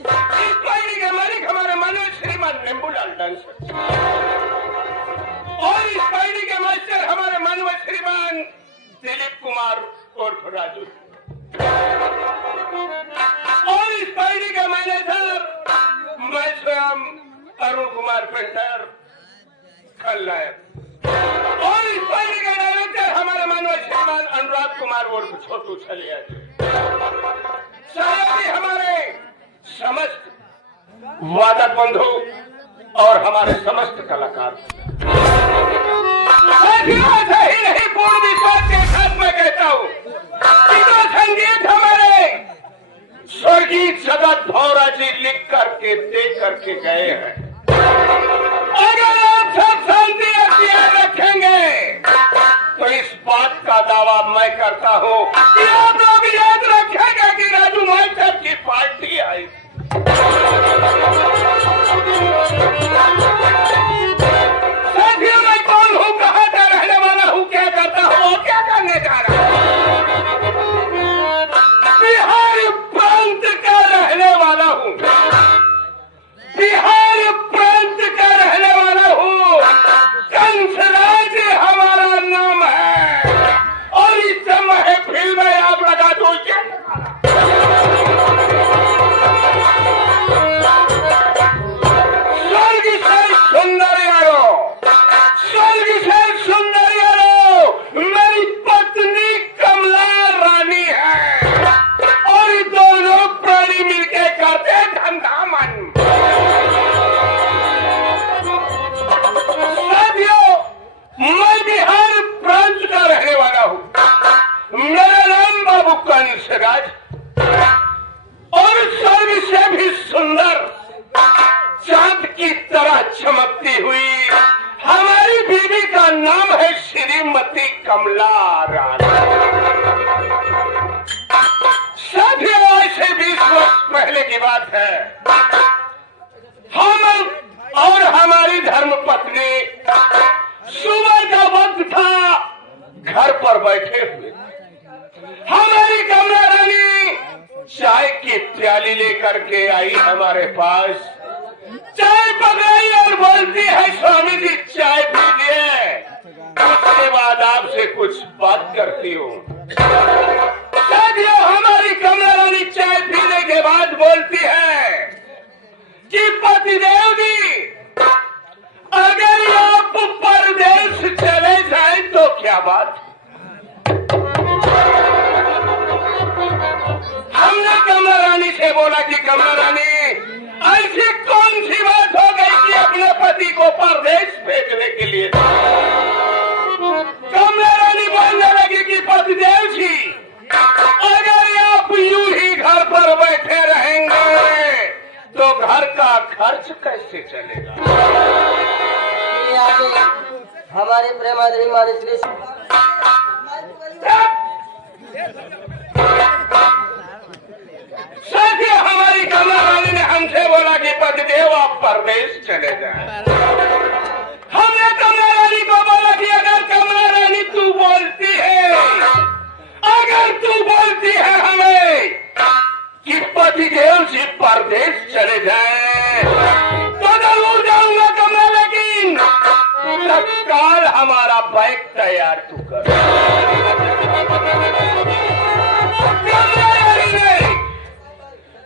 इस पार्टी के मालिक हमारे माननीय श्रीमान नींबूलाल डांसर और इस पार्टी के मास्टर हमारे माननीय श्रीमान दिलीप कुमार उर्फ राजू और इस पार्टी का मैनेजर मैं स्वयं अरुण कुमार पेंटर खलनायक और इस पार्टी का डायरेक्टर हमारे माननीय श्रीमान अनुराग कुमार उर्फ छोटू छलिया साथ ही हमारे समस्त वादक बंधु और हमारे समस्त कलाकार ऐसा ही नहीं पूर्ण विश्वास के साथ मैं कहता हूँ कि जो संगीत हमारे स्वर्गीय जगत भौरा जी लिख करके दे करके गए हैं अगर आप सब शांति अख्तियार रखेंगे तो इस बात का दावा मैं करता हूँ कि आप लोग याद रखेंगे कि राजू मास्टर की पार्टी आई साथियों मैं कौन हूँ कहाँ का रहने वाला हूँ क्या करता हूँ और क्या करने जा रहा हूँ बिहार प्रांत का रहने वाला हूँ बिहार प्रांत का रहने वाला हूँ कंसराज हमारा नाम है और इस समय फिल्म में आप लगा दो सुंदर यारो मेरी पत्नी कमला रानी है और दोनों प्राणी मिलके करते धंधा मन साथियों मैं बिहार प्रांत का रहने वाला हूँ मेरा नाम बाबू कंसराज और स्वर्ग से भी सुंदर चांद की तरह चमकती हुई हमारी बीवी का नाम है श्रीमती कमला रानी साथियों आज से 20 वर्ष पहले की बात है हम और हमारी धर्मपत्नी सुबह का वक्त था घर पर बैठे हुए हमारी कमला रानी चाय की प्याली लेकर के आई हमारे पास चाय पकड़ाई और बोलती है स्वामी जी चाय पीजिए उसके बाद आपसे कुछ बात करती हूँ साथियों हमारी कमला रानी चाय पीने के बाद बोलती है कि पतिदेव जी अगर आप परदेश चले जाएं तो क्या बात हमने कमला रानी से बोला कि कमला रानी ऐसी कौन सी बात हो गई कि अपने पति को परदेश भेजने के लिए कमला रानी बोलने लगी कि पतिदेव जी अगर आप यूं ही घर पर बैठे रहेंगे तो घर का खर्च कैसे चलेगा हमारे प्रेमाधरी मानी श्री साथियों हमारी कमला रानी ने हमसे बोला कि पतिदेव आप परदेश चले जाएं। हमने कमला रानी को बोला कि अगर कमला रानी तू बोलती है अगर तू बोलती है हमें कि पतिदेव जी परदेश चले जाएं तो जरूर जाऊंगा कमला लेकिन तत्काल हमारा बैग तैयार तू कर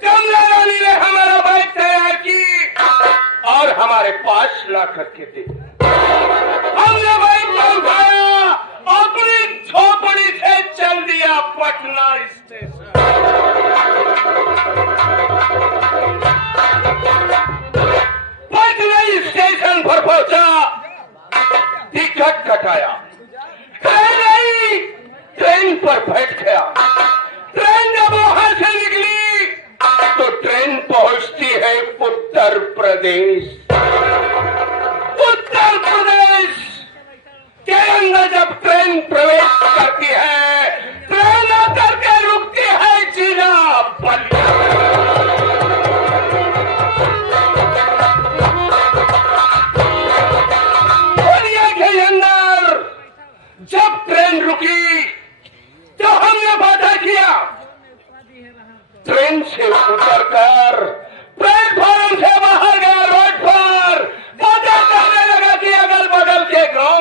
कमला रानी ने हमारा बैग तैयार की और हमारे पास ला करके दी हमने बैग को उठाया अपनी झोपड़ी से चल दिया पटना स्टेशन पटना स्टेशन पर पहुंचा टिकट कटाया ट्रेन आई ट्रेन पर बैठ गया ट्रेन जब वहां से निकली तो ट्रेन पहुंचती है उत्तर प्रदेश के अंदर जब ट्रेन प्रवेश करती है ट्रेन आकर के रुकती है जिला बलिया के अंदर जब ट्रेन रुकी तो हमने वादा किया ट्रेन से उतरकर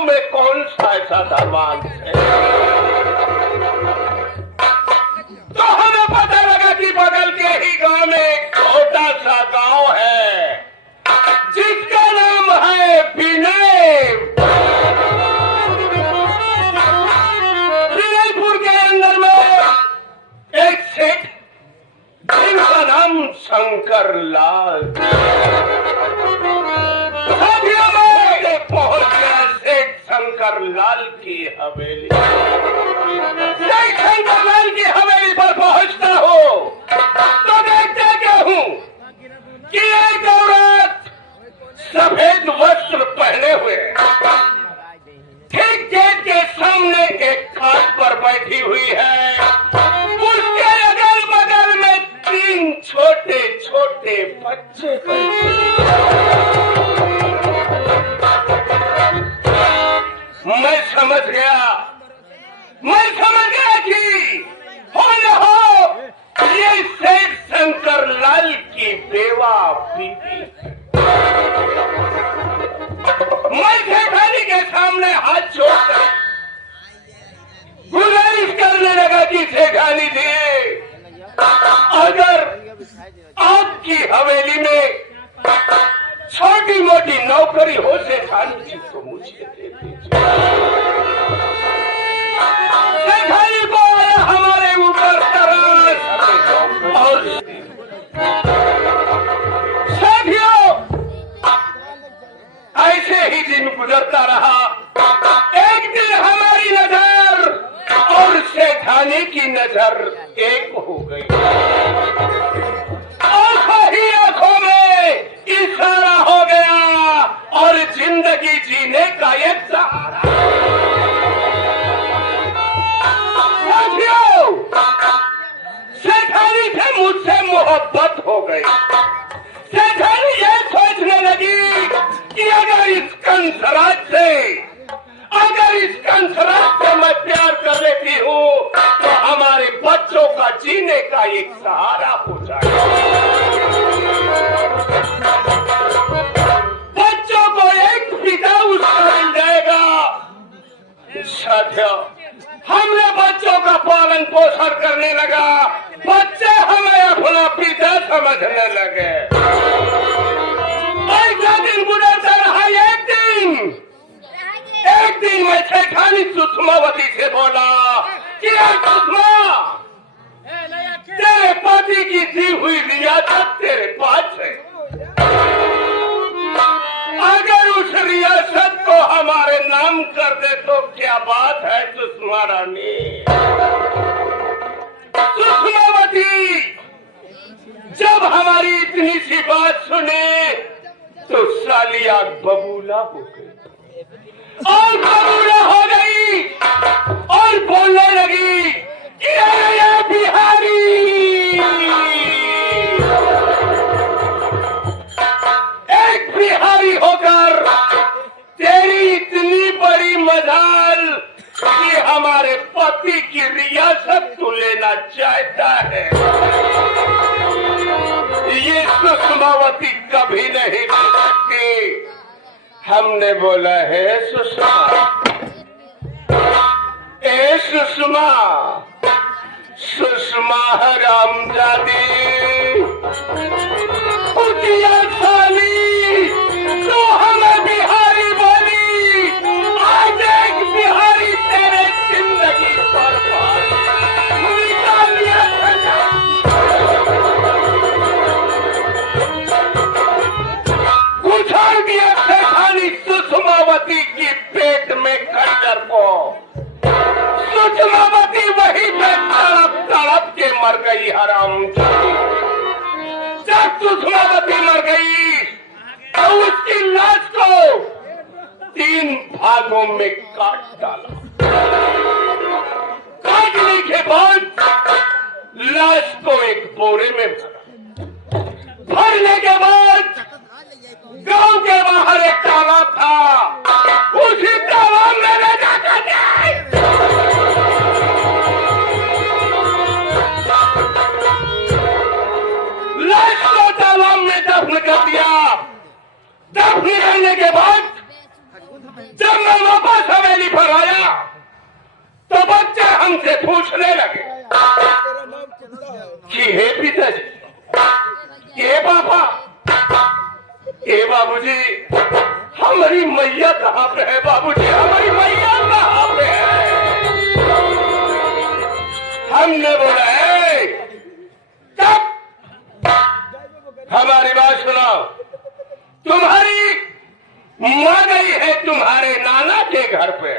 गांव में कौन सा ऐसा धर्मान है? तो हमें पता लगा कि बगल के ही गांव में एक छोटा सा गांव है जिसका नाम है विनय। विनयपुर के अंदर में एक सेठ जिनका नाम शंकर लाल। पहुंच गया सेठ शंकर लाल की हवेली। सेठ शंकर लाल की हवेली पर पहुंचता हो तो देखते क्या हूं कि एक औरत सफेद वस्त्र पहने हुए ठीक गेट के सामने एक खाट पर बैठी हुई है। उसके अगल बगल में 3 छोटे छोटे बच्चे मैं समझ गया कि हो न हो ये सेठ शंकर लाल की बेवा बीवी। मैं सेठानी के सामने हाथ जोड़कर गुजारिश करने लगा कि सेठानी जी, अगर आपकी हवेली में छोटी मोटी नौकरी हो सेठानी जी तो मुझे दे दीजिए। सेठानी को आया हमारे ऊपर तरस और साथियों ऐसे ही दिन गुजरता रहा। एक दिन हमारी नजर और सेठानी की नजर एक हो गई। आंखों ही आंखों में इशारा हो गया और जिंदगी जीने का एक सहारा। साथियों, सेठानी से मुझसे मोहब्बत हो गई। सेठानी ये सोचने लगी कि अगर इस कंसराज से मैं प्यार कर लेती हूँ तो हमारे बच्चों का जीने का एक सहारा हो जाएगा। बच्चों को एक पिता उसका मिल जाएगा। साथियों, हमने बच्चों का पालन पोषण करने लगा। बच्चे हमें अपना पिता समझने लगे। ऐसा दिन गुजरता रहा। एक दिन मैं सेठानी सुषमावती से बोला कि सुषमा, तेरे पति की दी हुई रियासत तेरे पास है। अगर उस रियासत को हमारे नाम कर दे तो क्या बात है सुषमा रानी। सुषमावती जब हमारी इतनी सी बात सुने तो साली आग बबूला हो गई और बोलने लगी कि ये बिहारी, एक बिहारी होकर तेरी इतनी बड़ी मजाल कि हमारे पति की रियासत तू लेना चाहता है। ये सुषमावती कभी नहीं दे सकती। हमने बोला है सुषमा, ए सुषमा, सुषमा हरामजादी, उठिया साली, तू हमें बिहारी बोली। आज एक बिहारी तेरे जिंदगी पर निकाल दिया। उछाल दिया सेठानी सुषमावती की पेट में खंजर को। सुषमावती वहीं पे तड़प तड़प के मर गई। हरामजादी, जब सुषमावती मर गई तो उसकी लाश को 3 भागों में काट डाला। काटने के बाद लाश को एक बोरे में भरने के बाद गांव के बाहर एक तालाब था। उसी तालाब में ले जाकर लाश को तालाब में दफन कर दिया। दफन करने के बाद जब मैं वापस हवेली पर आया तो बच्चे हमसे पूछने लगे कि हे पिताजी, हे पापा, हे बाबूजी, हमारी मैया कहाँ पे है? बाबूजी, हमारी मैया कहाँ पे है? हमने बोला है, कब? हमारी बात सुनो, तुम्हारी माँ गई है तुम्हारे नाना के घर पे।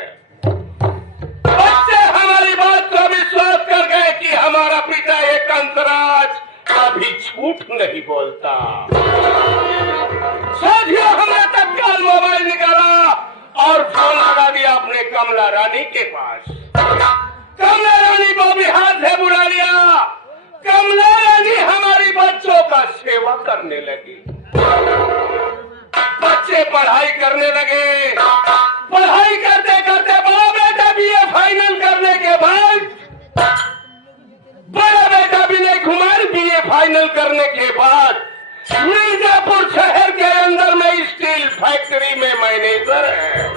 बच्चे हमारी बात को विश्वास कर गए कि हमारा पिता एक अंतराज कभी झूठ नहीं बोलता। साथियों, हमने तत्काल मोबाइल निकाला और फोन लगा दिया अपने कमला रानी के पास। कमला रानी को भी हाथ से बुला लिया। कमला रानी हमारी बच्चों का सेवा करने लगी। बच्चे पढ़ाई करने लगे। पढ़ाई करते करते बड़ा बेटा बीए फाइनल करने के बाद, बड़ा बेटा विनय कुमार बीए फाइनल करने के बाद मिर्जापुर शहर के अंदर में स्टील फैक्ट्री में मैनेजर है।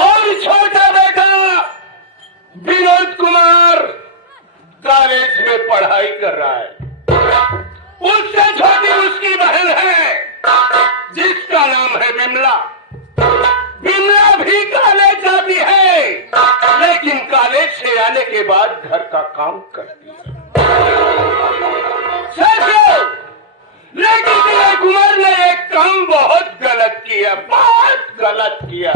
और छोटा बेटा विनोद कुमार कॉलेज में पढ़ाई कर रहा है। उससे छोटी उसकी बहन है जिसका नाम है विमला। विमला भी कॉलेज जाती है, लेकिन कॉलेज से आने के बाद घर का काम करती है। लेकिन विनय कुमार ने एक काम बहुत गलत किया, बहुत गलत किया।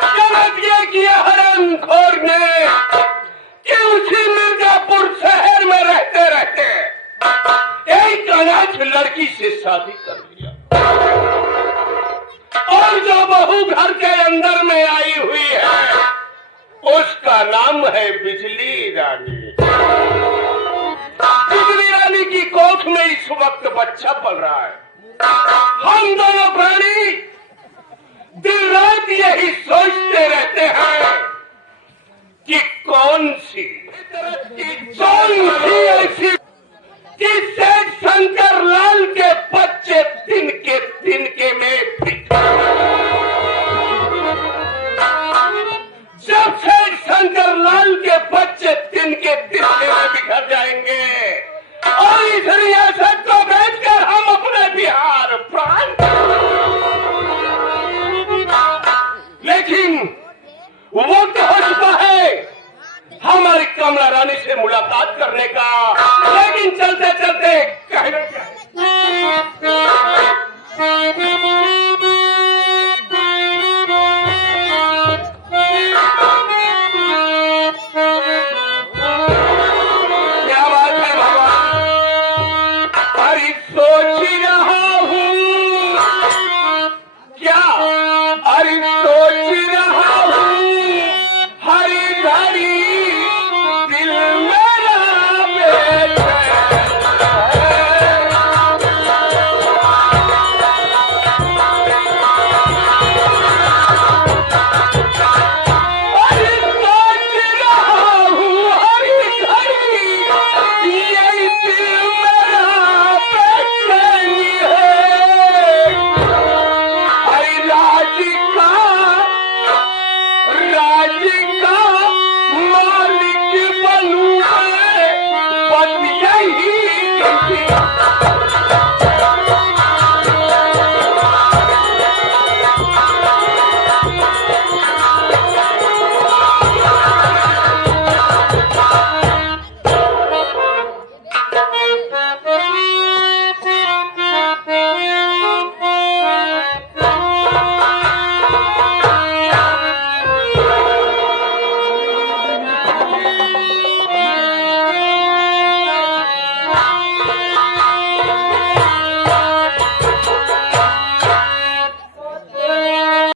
गलत ये किया हरामखोर ने कि उसी मिर्जापुर शहर में रहते रहते एक अनाथ लड़की से शादी कर लिया। और जो बहू घर के अंदर में आई हुई है उसका नाम है बिजली रानी। बिजली रानी की कोख में इस वक्त बच्चा पल रहा है। हम दोनों प्राणी दिन रात यही सोचते रहते हैं कि कौन सी ऐसी कि सेठ शंकर लाल के बच्चे तिनके में जब सेठ शंकर लाल के बच्चे तिनके में बिखर जाएंगे और इस रियासत को बेचकर हम अपने बिहार प्रांत, लेकिन वक्त हो चुका है हमारी कमला रानी से मुलाकात करने का। लेकिन चलते